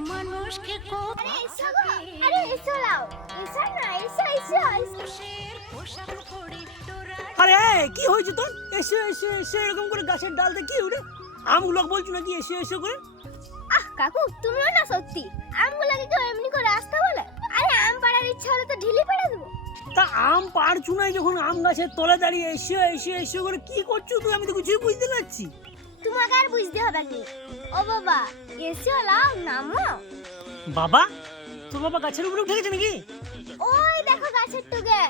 মানুষকে কো আরে এসো লাও এসো না এসো এসো মানুষের পোশাক পরে তোরা আরে কি হয়েছে তোর? এসে এসে এসে এরকম করে গাছের ডালতে কি উঠে আমগুলো বলছো নাকি এসে এসে করে? আহ কাকু তুমিও না সত্যি আমগুলোকে কেউ এমনি করে আসতে বলে? আরে আম পাড়ার ইচ্ছা হলে তো ঢিলি পেড়ে দেবো। তা আম পাড়ছু নাই যখন আম গাছের তলে দাঁড়িয়ে এসে এসে এসে করে কি করছো তুই? আমি তো কিছুই বুঝতে পারছি। তোমাকে আর বুঝতে হবে না। ও বাবা এসো লাও নামো। বাবা, তোর বাবা গাছের উপরে উঠে গেছে নাকি? ওই দেখো গাছের টুকে।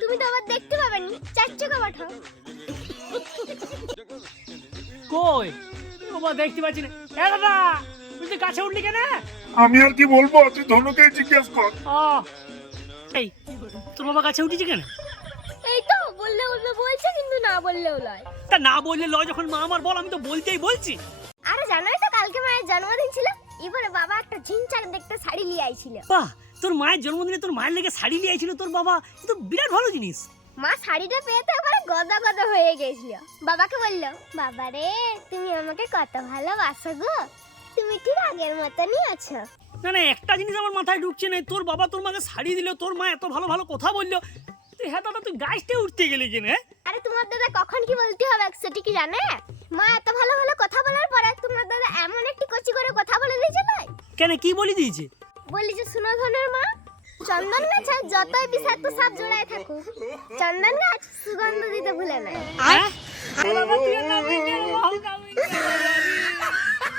তুমি তো আবার দেখতে পাবে না, চার চাকা পাঠাও। কই বাবা দেখতে পাচ্ছি না। এ দাদা, তুই যে গাছে উঠলি কেন? আমি আর কি বলবো, তুই ধনুকে জিজ্ঞেস কর। এই তোর বাবা গাছে উঠেছে কেন? এই তো বললে বলছে কিন্তু না বললেও লয়। তা না বললে লয় যখন মা আমার বল, আমি তো বলতেই বলছি। আরে জানোই তো কালকে মায়ের জন্মদিন ছিল, এবারে বাবা একটা ঝিনচাক দেখতে শাড়ি নিয়ে আইছিল। বাহ, তোর মায়ের জন্মদিনে তোর মায়ের লেগে শাড়ি নিয়ে আইছিল তোর বাবা, এ তো বিরাট ভালো জিনিস। মা শাড়িটা পেয়ে তো একবারে গদা গদা হয়ে গেছিল। বাবাকে বলল, বাবা রে তুমি আমাকে কত ভালোবাসো গো, তুমি ঠিক আগের মতনই আছো। না না, একটা জিনিস আমার মাথায় ঢুকছে না, তোর বাবা তোর মাকে শাড়ি দিল, তোর মা এত ভালো ভালো কথা বললো, তুই হ্যাঁ দাদা তুই গাছটা উঠতে গেলি কেন? আরে তোমার দাদা কখন কি বলতে হবে সেটা কি জানে? মা এত ভালো ভালো কথা বলার পরে তোমার দাদা এমন একটি কচি করে কথা বলে দিয়েছে না। কেন কি বলি দিয়েছে? বলি যে শুনো ধনের মা, চন্দন গাছে যতই বিষাক্ত সাপ জড়ায় থাকুক, চন্দন গাছ সুগন্ধ দিতে ভুলে না। হ্যাঁ? আরে বাবা, তুই আর নামবি না,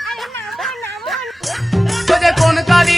আরে নামো নামো। तुझे कौन काली